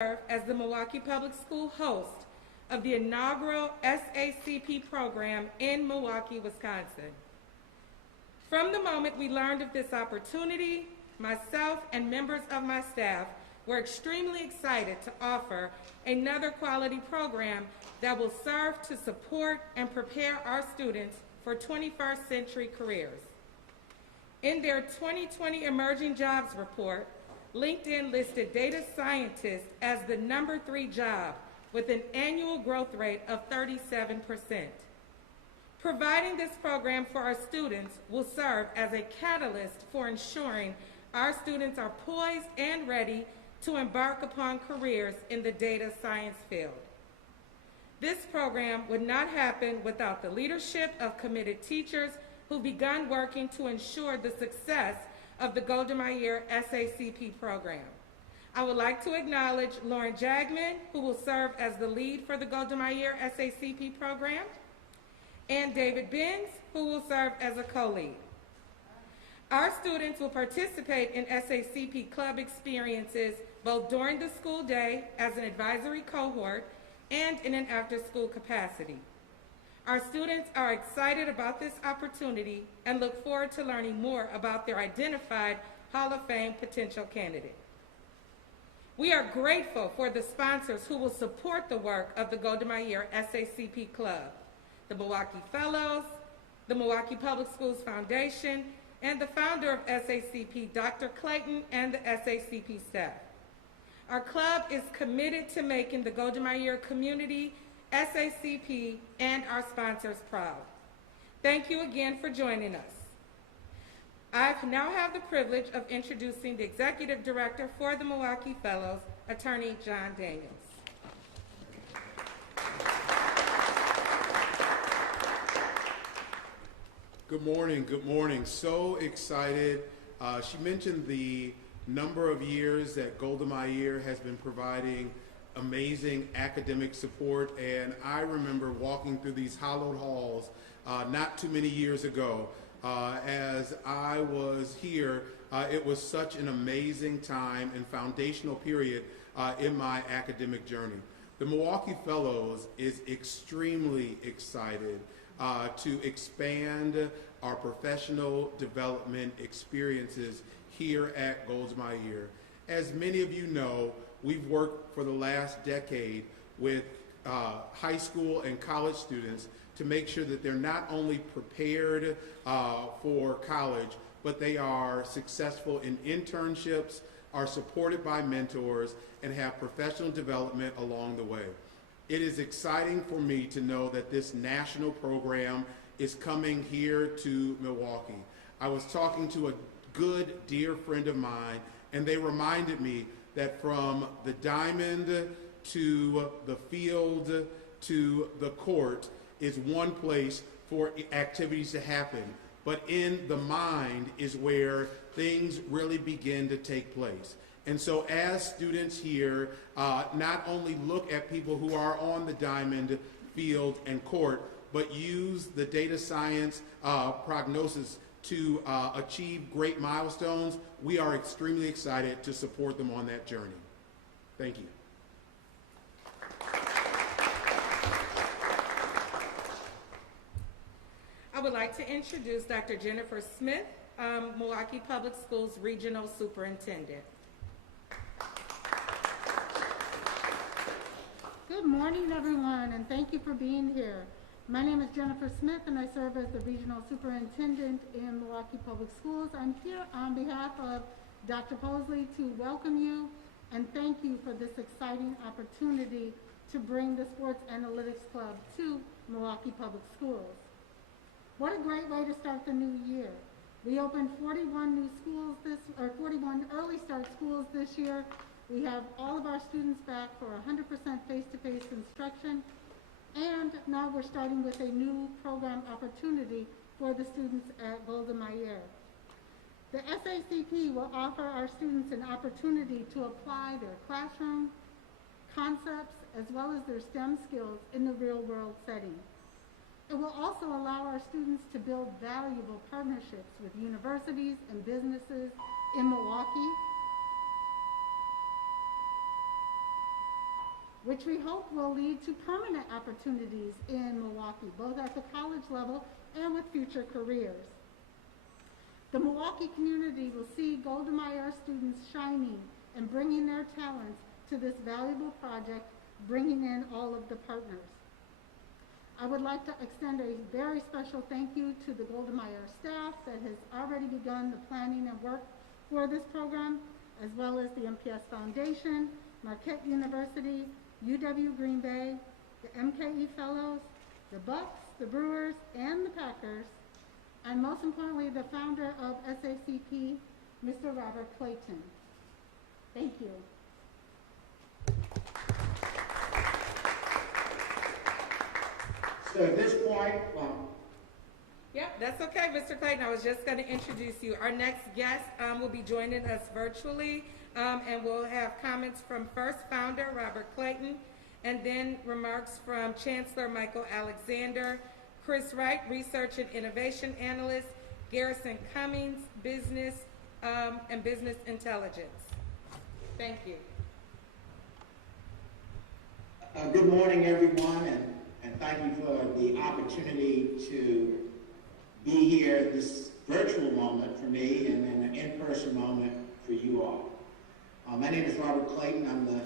serve as the Milwaukee Public School host of the inaugural SACP program in Milwaukee, Wisconsin. From the moment we learned of this opportunity, myself and members of my staff were extremely excited to offer another quality program that will serve to support and prepare our students for 21st century careers. In their 2020 Emerging Jobs Report, LinkedIn listed data scientists as the #3 job with an annual growth rate of 37%. Providing this program for our students will serve as a catalyst for ensuring our students are poised and ready to embark upon careers in the data science field. This program would not happen without the leadership of committed teachers who've begun working to ensure the success of the Golda Meir SACP program. I would like to acknowledge Lauren Jagman, who will serve as the lead for the Golda Meir SACP program, and David Benz, who will serve as a co-lead. Our students will participate in SACP club experiences both during the school day as an advisory cohort and in an after-school capacity. Our students are excited about this opportunity and look forward to learning more about their identified Hall of Fame potential candidate. We are grateful for the sponsors who will support the work of the Golda Meir SACP Club, the MKE Fellows, the Milwaukee Public Schools Foundation, and the founder of SACP, Dr. Clayton, and the SACP staff. Our club is committed to making the Golda Meir community, SACP, and our sponsors proud. Thank you again for joining us. I now have the privilege of introducing the Executive Director for the MKE Fellows, Attorney John Daniels. Good morning, good morning. So excited. She mentioned the number of years that Golda Meir has been providing amazing academic support, and I remember walking through these hallowed halls not too many years ago. As I was here, it was such an amazing time and foundational period in my academic journey. The MKE Fellows is extremely excited to expand our professional development experiences here at Golda Meir. As many of you know, we've worked for the last decade with high school and college students to make sure that they're not only prepared for college, but they are successful in internships, are supported by mentors, and have professional development along the way. It is exciting for me to know that this national program is coming here to Milwaukee. I was talking to a good, dear friend of mine, and they reminded me that from the diamond to the field to the court is one place for activities to happen, but in the mind is where things really begin to take place. And so as students here, not only look at people who are on the diamond, field, and court, but use the data science prognosis to achieve great milestones, we are extremely excited to support them on that journey. Thank you. I would like to introduce Dr. Jennifer Smith, Milwaukee Public Schools Regional Superintendent. Good morning, everyone, and thank you for being here. My name is Jennifer Smith, and I serve as the Regional Superintendent in Milwaukee Public Schools. I'm here on behalf of Dr. Hosley to welcome you and thank you for this exciting opportunity to bring the Sports Analytics Club to Milwaukee Public Schools. What a great way to start the new year. We opened 41 new schools 41 early start schools this year. We have all of our students back for 100% face-to-face instruction, and now we're starting with a new program opportunity for the students at Golda Meir. The SACP will offer our students an opportunity to apply their classroom concepts as well as their STEM skills in the real-world setting. It will also allow our students to build valuable partnerships with universities and businesses in Milwaukee which we hope will lead to permanent opportunities in Milwaukee, both at the college level and with future careers. The Milwaukee community will see Golda Meir students shining and bringing their talents to this valuable project, bringing in all of the partners. I would like to extend a very special thank you to the Golda Meir staff that has already begun the planning and work for this program, as well as the MPS Foundation, Marquette University, UW Green Bay, the MKE Fellows, the Bucks, the Brewers, and the Packers, and most importantly, the founder of SACP, Mr. Robert Clayton. Thank you. So at this point, Yep, that's okay, Mr. Clayton. I was just going to introduce you. Our next guest will be joining us virtually, and we'll have comments from first founder Robert Clayton, and then remarks from Chancellor Michael Alexander, Chris Wright, Research and Innovation Analyst, Garrison Cummings, Business and Business Intelligence. Thank you. good morning, everyone, and thank you for the opportunity to be here this virtual moment for me and then an in-person moment for you all. My name is Robert Clayton. I'm the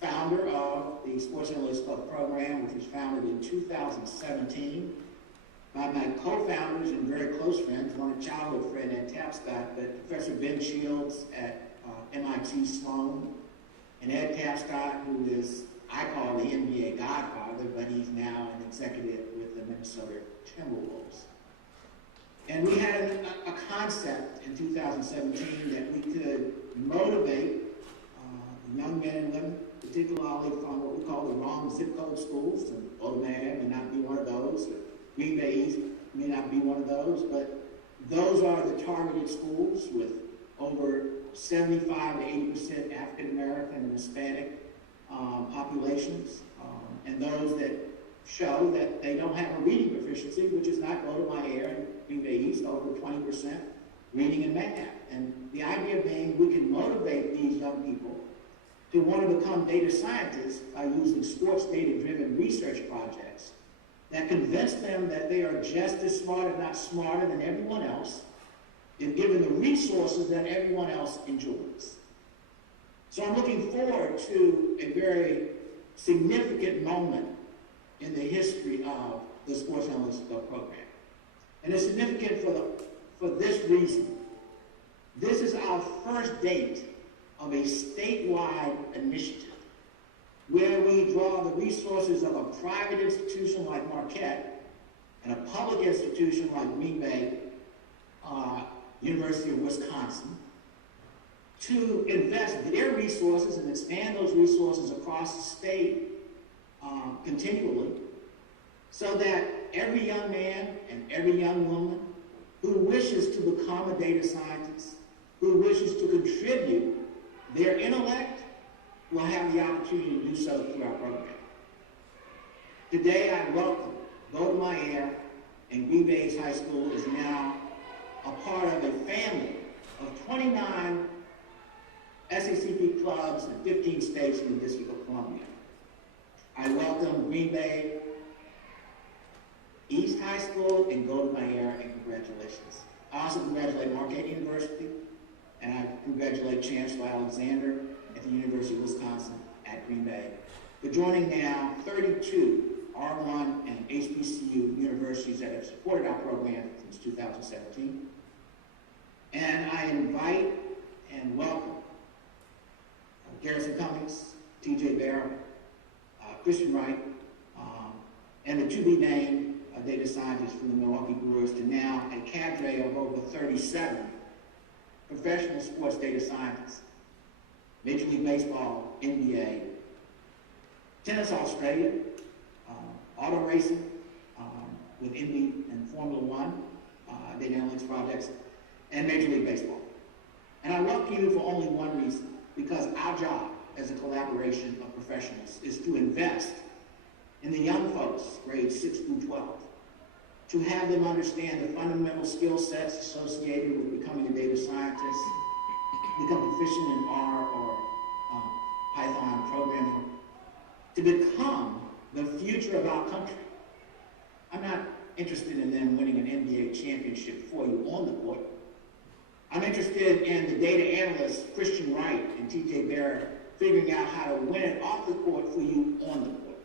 founder of the Sports Analyst Club program, which was founded in 2017 by my co-founders and very close friends, one a childhood friend, Ed Tapscott, but Professor Ben Shields at MIT Sloan, and Ed Tapscott, who is, I call the NBA godfather, but he's now an executive with the Minnesota Timberwolves. And we had a concept in 2017 that we could motivate young men and women, particularly from what we call the wrong zip code schools, and Golda Meir may not be one of those, or Green Bay East may not be one of those, but those are the targeted schools with over 75 to 80% African American and Hispanic populations, and those that show that they don't have a reading proficiency, which is not Golda Meir and Green Bay East, over 20% reading and math. And the idea being we can motivate these young people to want to become data scientists by using sports data-driven research projects that convince them that they are just as smart, if not smarter, than everyone else, if given the resources that everyone else enjoys. So I'm looking forward to a very significant moment in the history of the Sports Analyst Club program. And it's significant for this reason. This is our first date of a statewide initiative where we draw the resources of a private institution like Marquette and a public institution like Green Bay, University of Wisconsin, to invest their resources and expand those resources across the state continually, so that every young man and every young woman who wishes to become a data scientist, who wishes to contribute their intellect, will have the opportunity to do so through our program. Today, I welcome Golda Meir, and Green Bay High School is now a part of a family of 29 SACP clubs in 15 states in the District of Columbia. I welcome Green Bay East High School and Golda Meir, and congratulations. I also congratulate Marquette University, and I congratulate Chancellor Alexander at the University of Wisconsin at Green Bay for joining now 32 R1 and HBCU universities that have supported our program since 2017. And I invite and welcome Garrison Cummings, TJ Barrow, Christian Wright, and the to-be-named data scientists from the Milwaukee Brewers to now a cadre of over 37 professional sports data scientists, Major League Baseball, NBA, Tennis Australia, auto racing with Indy and Formula One, data analytics projects, and Major League Baseball. And I welcome you for only one reason, because our job as a collaboration of professionals is to invest in the young folks, grades 6 through 12, to have them understand the fundamental skill sets associated with becoming a data scientist, become proficient in R or Python programming, to become the future of our country. I'm not interested in them winning an NBA championship for you on the court. I'm interested in the data analysts, Christian Wright and TJ Barrett, figuring out how to win it off the court for you on the court.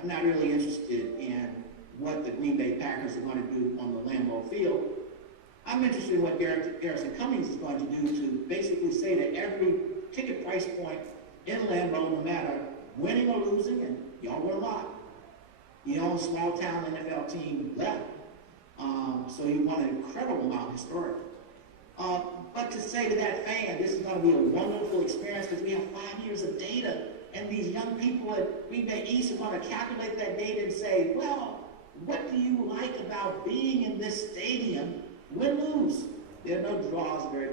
I'm not really interested in what the Green Bay Packers are going to do on the Lambeau Field. I'm interested in what Garrison Cummings is going to do to basically say that every ticket price point in Lambeau, no matter winning or losing, and y'all won a lot. You own a small town NFL team left, so you won an incredible amount historically. But to say to that fan, this is going to be a wonderful experience because we have 5 years of data, and these young people at Green Bay East are going to calculate that data and say, well, what do you like about being in this stadium? Win, lose. There are no draws very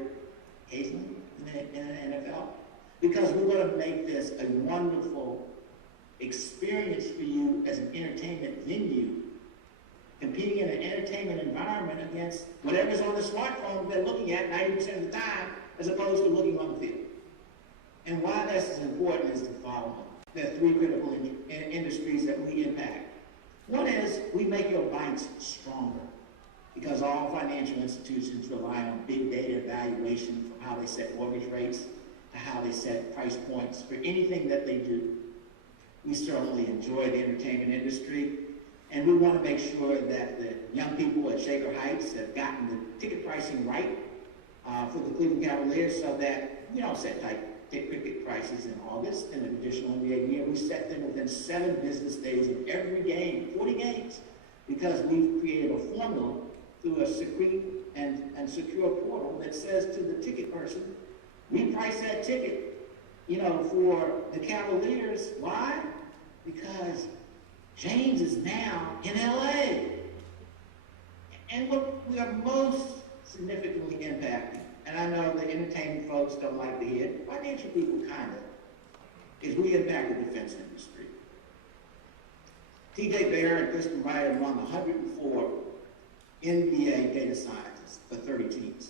occasionally in the NFL because we're going to make this a wonderful experience for you as an entertainment venue, competing in an entertainment environment against whatever's on the smartphone they're looking at 90% of the time as opposed to looking on the field. And why that's as important is the following. There are 3 critical industries that we impact. One is we make your banks stronger because all financial institutions rely on big data evaluation from how they set mortgage rates to how they set price points for anything that they do. We certainly enjoy the entertainment industry, and we want to make sure that the young people at Shaker Heights have gotten the ticket pricing right for the Cleveland Cavaliers so that we don't set ticket prices in August in the traditional NBA year. We set them within 7 business days of every game, 40 games, because we've created a formula through a secret and secure portal that says to the ticket person, we price that ticket, for the Cavaliers. Why? Because James is now in LA. And what we are most significantly impacting, and I know the entertainment folks don't like to hear it, financial people kind of, is we impact the defense industry. TJ Barrett and Kristen Wright are among 104 NBA data scientists for 30 teams.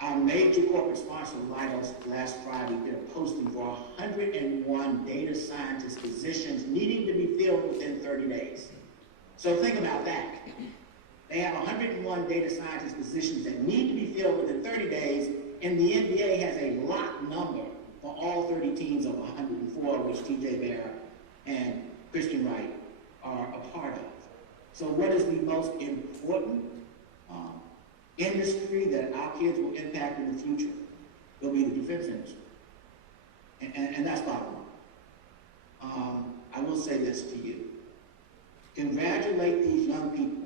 Our major corporate sponsor, Leidos, last Friday did a posting for 101 data scientist positions needing to be filled within 30 days. So think about that. They have 101 data scientist positions that need to be filled within 30 days, and the NBA has a locked number for all 30 teams of 104, which TJ Barrett and Christian Wright are a part of. So what is the most important industry that our kids will impact in the future? It'll be the defense industry. And that's bottom line. I will say this to you. Congratulate these young people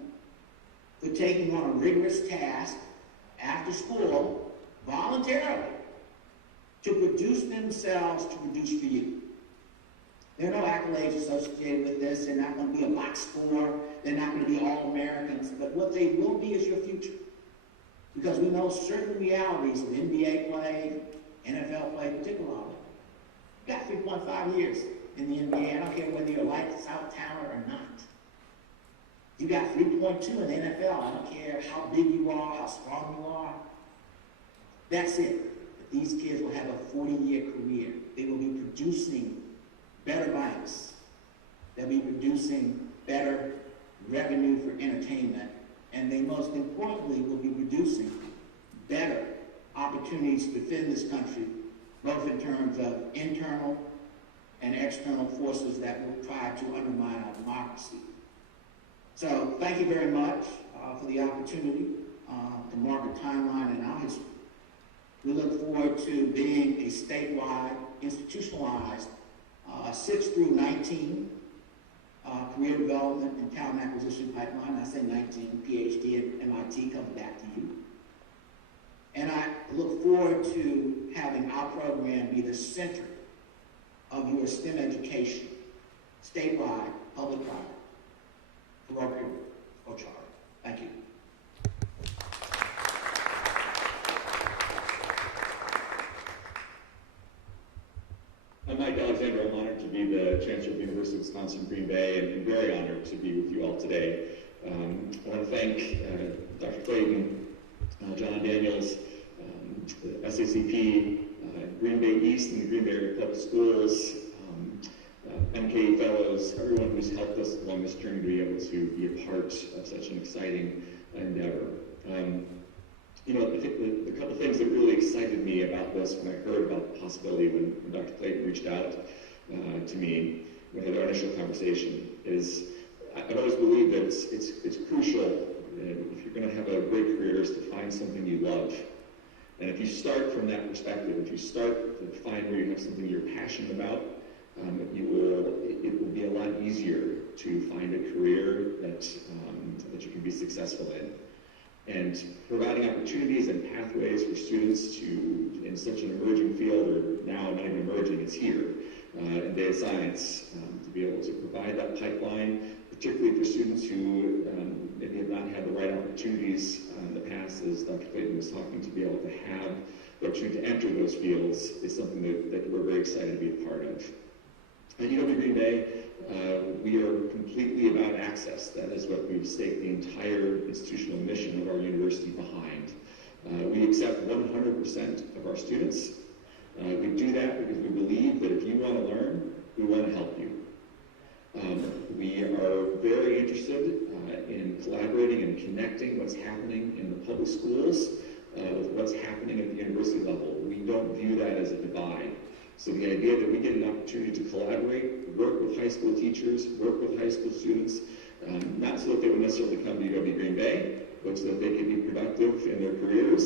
for taking on a rigorous task after school voluntarily to produce themselves, to produce for you. There are no accolades associated with this. They're not going to be a box score. They're not going to be All-Americans. But what they will be is your future. Because we know certain realities of NBA play, NFL play particularly. You got 3.5 years in the NBA. I don't care whether you're a lights out talent or not. You got 3.2 in the NFL. I don't care how big you are, how strong you are. That's it. But these kids will have a 40-year career. They will be producing better banks. They'll be producing better revenue for entertainment. And they most importantly will be producing better opportunities to defend this country, both in terms of internal and external forces that will try to undermine our democracy. So thank you very much for the opportunity to mark a timeline in our history. We look forward to being a statewide, institutionalized 6 through 19 career development and talent acquisition pipeline. I say 19, PhD at MIT comes back to you. And I look forward to having our program be the center of your STEM education, statewide, public-private, parochial or charter. Thank you. I'm Mike Alexander. I'm honored to be the Chancellor of the University of Wisconsin-Green Bay and very honored to be with you all today. I want to thank Dr. Clayton, John Daniels, the SACP, Green Bay East and the Green Bay Area Public Schools, Fellows, everyone who's helped us along this journey to be able to be a part of such an exciting endeavor. You know, I think the couple things that really excited me about this when I heard about the possibility when Dr. Clayton reached out to me, we had our initial conversation, is I've always believed that it's crucial if you're going to have a great career is to find something you love. And if you start from that perspective, if you start to find where you have something you're passionate about, it will be a lot easier to find a career that you can be successful in. And providing opportunities and pathways for students in such an emerging field, or now not even emerging, it's here, in data science, to be able to provide that pipeline, particularly for students who maybe have not had the right opportunities in the past, as Dr. Clayton was talking, to be able to have the opportunity to enter those fields is something that we're very excited to be a part of. At UW Green Bay, we are completely about access. That is what we've staked the entire institutional mission of our university behind. We accept 100% of our students. We do that because we believe that if you want to learn, we want to help you. We are very interested in collaborating and connecting what's happening in the public schools with what's happening at the university level. We don't view that as a divide. So the idea that we get an opportunity to collaborate, work with high school teachers, work with high school students, not so that they would necessarily come to UW Green Bay, but so that they can be productive in their careers,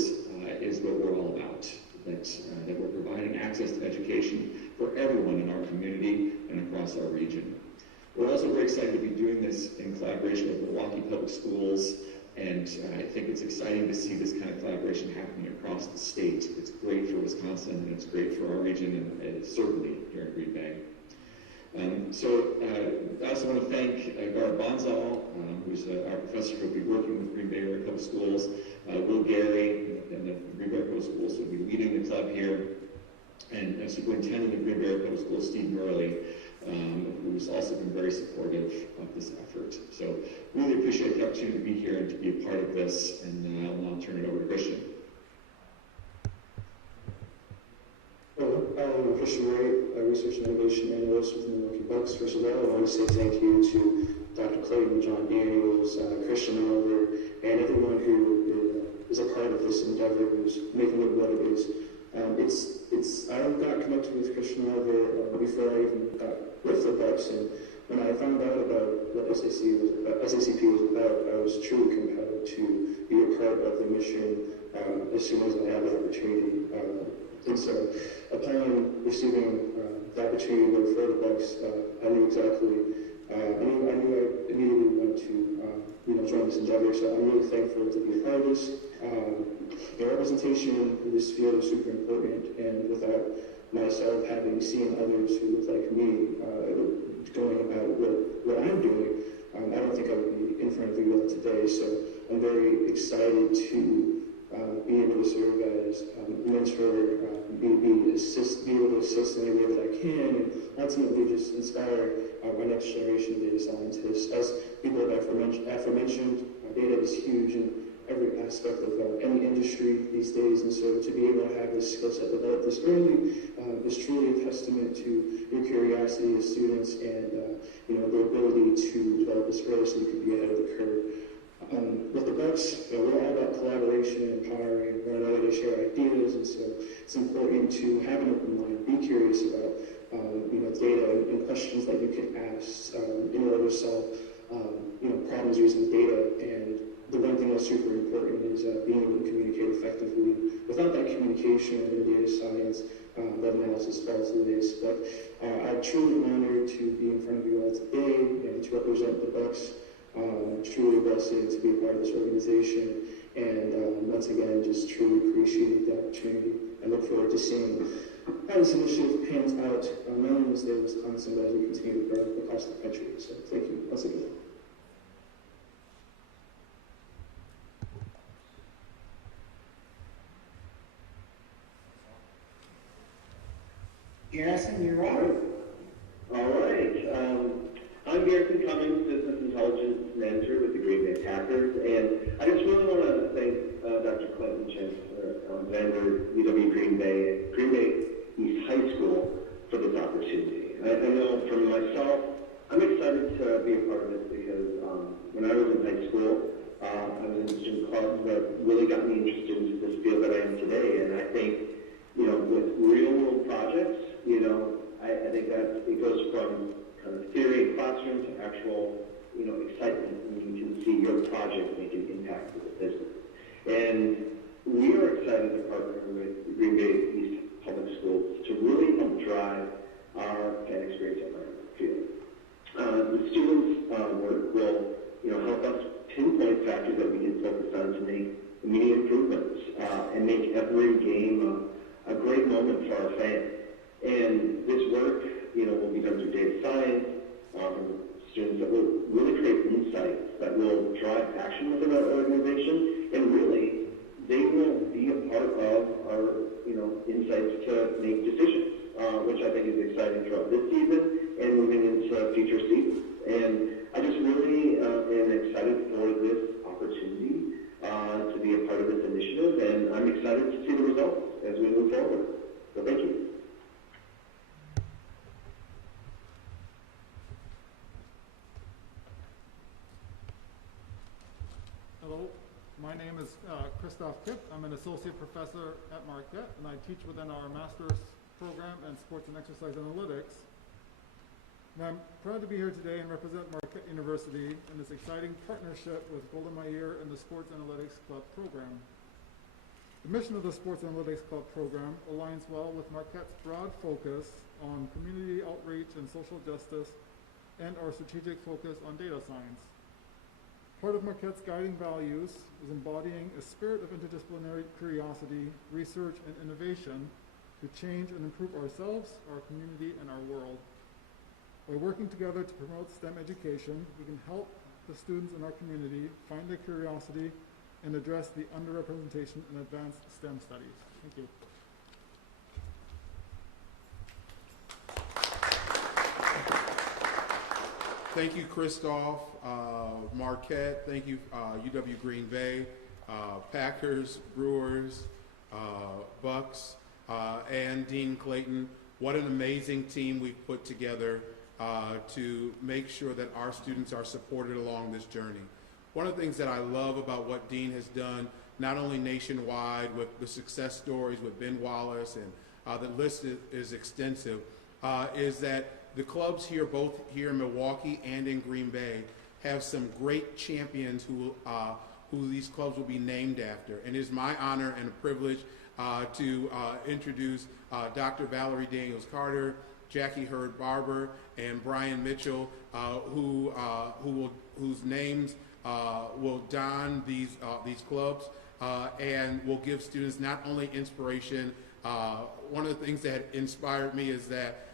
is what we're all about. That we're providing access to education for everyone in our community and across our region. We're also very excited to be doing this in collaboration with Milwaukee Public Schools, and I think it's exciting to see this kind of collaboration happening across the state. It's great for Wisconsin, and it's great for our region, and certainly here in Green Bay. I also want to thank Gar Bonzal, who's our professor who will be working with Green Bay Area Public Schools, Will Gary, and the Green Bay Area Public Schools will be leading the club here, and Superintendent of Green Bay Area Public Schools, Steve Murley, who's also been very supportive of this effort. So really appreciate the opportunity to be here and to be a part of this, and I'll now turn it over to Christian. Hello, I'm Christian Ray, a Research and Innovation Analyst with Milwaukee Bucks. First of all, I want to say thank you to Dr. Clayton, John Daniels, Christian Oliver, and everyone who is a part of this endeavor, who's making it what it is. I got connected with Christian Oliver before I even got with the Bucks, and when I found out about what SACP was about, I was truly compelled to be a part of the mission as soon as I had the opportunity. And so, upon receiving the opportunity to work for the Bucks, I knew exactly. I knew I immediately wanted to, join this endeavor. So I'm really thankful to be a part of this. The representation in this field is super important, and without myself having seen others who look like me going about what I'm doing, I don't think I would be in front of you all today. So I'm very excited to be able to serve as mentor, be able to assist in any way that I can, and ultimately just inspire my next generation of data scientists. As people have aforementioned, data is huge in every aspect of any industry these days, and so to be able to have this skill set developed this early is truly a testament to your curiosity as students and the ability to develop this early so you can be ahead of the curve. With the Bucks, we're all about collaboration and empowering one another to share ideas, and so it's important to have an open mind, be curious about data and questions that you can ask in order to solve problems using data. And the one thing that's super important is being able to communicate effectively. Without that communication in data science, that analysis falls to this. But I'm truly honored to be in front of you all today and to represent the Bucks. Truly blessed to be a part of this organization, and once again, just truly appreciate the opportunity. I look forward to seeing how this initiative pans out, not only in the state of Wisconsin, but as we continue to grow across the country. So thank you once again. Garrison, you're on. All right. I'm Garrison Cummings, Business Intelligence Manager with the Green Bay Packers, and I just really want to thank Dr. Clinton, Chancellor Alexander, UW Green Bay East High School for this opportunity. I know for myself, I'm be a part of this because when I was in high school, I was in student clubs that really got me interested into this field that I am today. And I think, with real world projects, I think that it goes from kind of theory and classroom to actual, excitement when you can see your project make an impact with the business. And we are excited to partner with the Green Bay East Public Schools to really help drive our fan experience at our field. The students' work will, help us pinpoint factors that we can focus on to make immediate improvements and make every game a great moment for our fans. And this work, will be done through data science, students that will really create insights that will drive action within our organization, and really, they will be a part of our, insights to make decisions, which I think is exciting throughout this season and moving into future seasons. And I just really am excited for this opportunity to be a part of this initiative, and I'm excited to see the results as we move forward. So thank you. Hello, my name is Christoph Kipp. I'm an associate professor at Marquette, and I teach within our master's program in sports and exercise analytics. And I'm proud to be here today and represent Marquette University in this exciting partnership with Golda Meir and the Sports Analytics Club program. The mission of the Sports Analytics Club program aligns well with Marquette's broad focus on community outreach and social justice and our strategic focus on data science. Part of Marquette's guiding values is embodying a spirit of interdisciplinary curiosity, research, and innovation to change and improve ourselves, our community, and our world. By working together to promote STEM education, we can help the students in our community find their curiosity and address the underrepresentation in advanced STEM studies. Thank you. Thank you, Christoph, Marquette. Thank you, UW Green Bay, Packers, Brewers, Bucks, and Dean Clayton. What an amazing team we've put together to make sure that our students are supported along this journey. One of the things that I love about what Dean has done, not only nationwide with the success stories with Ben Wallace, and the list is extensive, is that the clubs here, both here in Milwaukee and in Green Bay, have some great champions who these clubs will be named after. And it is my honor and a privilege to introduce Dr. Valerie Daniels Carter, Jackie Hurd Barber, and Brian Mitchell, whose names will don these clubs and will give students not only inspiration. One of the things that inspired me is that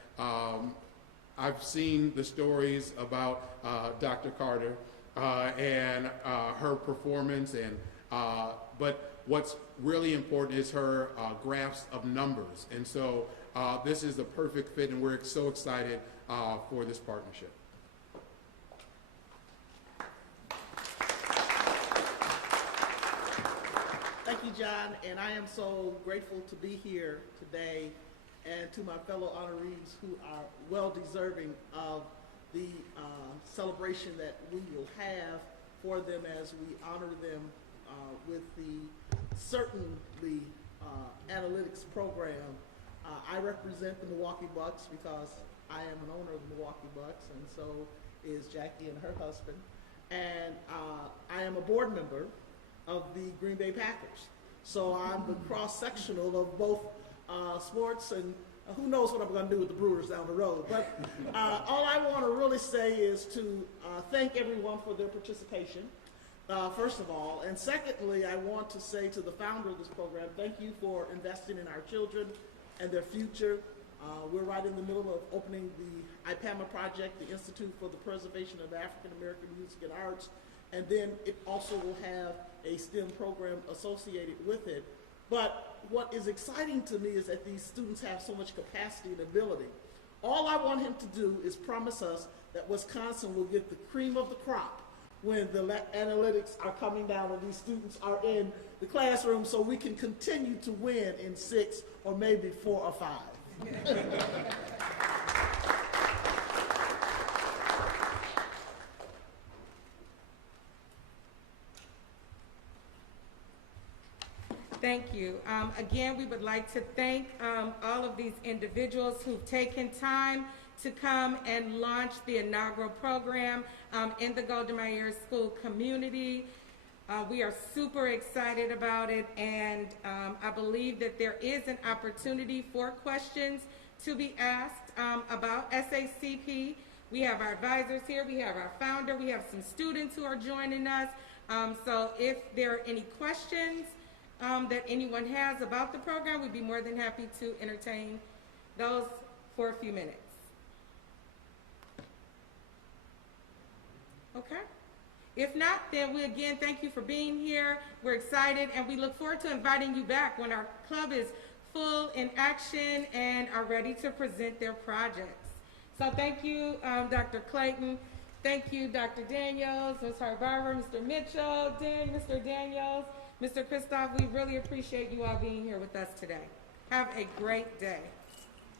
I've seen the stories about Dr. Carter and her performance, but what's really important is her grasp of numbers. And so this is the perfect fit, and we're so excited for this partnership. Thank you, John, and I am so grateful to be here today, and to my fellow honorees who are well deserving of the celebration that we will have for them as we honor them with the certainly analytics program. I represent the Milwaukee Bucks because I am an owner of the Milwaukee Bucks, and so is Jackie and her husband. And I am a board member of the Green Bay Packers. So I'm the cross-sectional of both sports, and who knows what I'm going to do with the Brewers down the road. But all I want to really say is to thank everyone for their participation, first of all. And secondly, I want to say to the founder of this program, thank you for investing in our children and their future. We're right in the middle of opening the IPAMA project, the Institute for the Preservation of African American Music and Arts, and then it also will have a STEM program associated with it. But what is exciting to me is that these students have so much capacity and ability. All I want him to do is promise us that Wisconsin will get the cream of the crop when the analytics are coming down and these students are in the classroom, so we can continue to win in 6 or maybe 4 or 5. Thank you. Again, we would like to thank all of these individuals who've taken time to come and launch the inaugural program in the Golda Meir School community. We are super excited about it, and I believe that there is an opportunity for questions to be asked about SACP. We have our advisors here, we have our founder, we have some students who are joining us. So if there are any questions that anyone has about the program, we'd be more than happy to entertain those for a few minutes. Okay? If not, then we again thank you for being here. We're excited, and we look forward to inviting you back when our club is full in action and are ready to present their projects. So thank you, Dr. Clayton. Thank you, Dr. Daniels, Ms. Harbauer, Mr. Mitchell, Mr. Daniels, Mr. Christoph. We really appreciate you all being here with us today. Have a great day.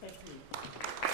Thank you.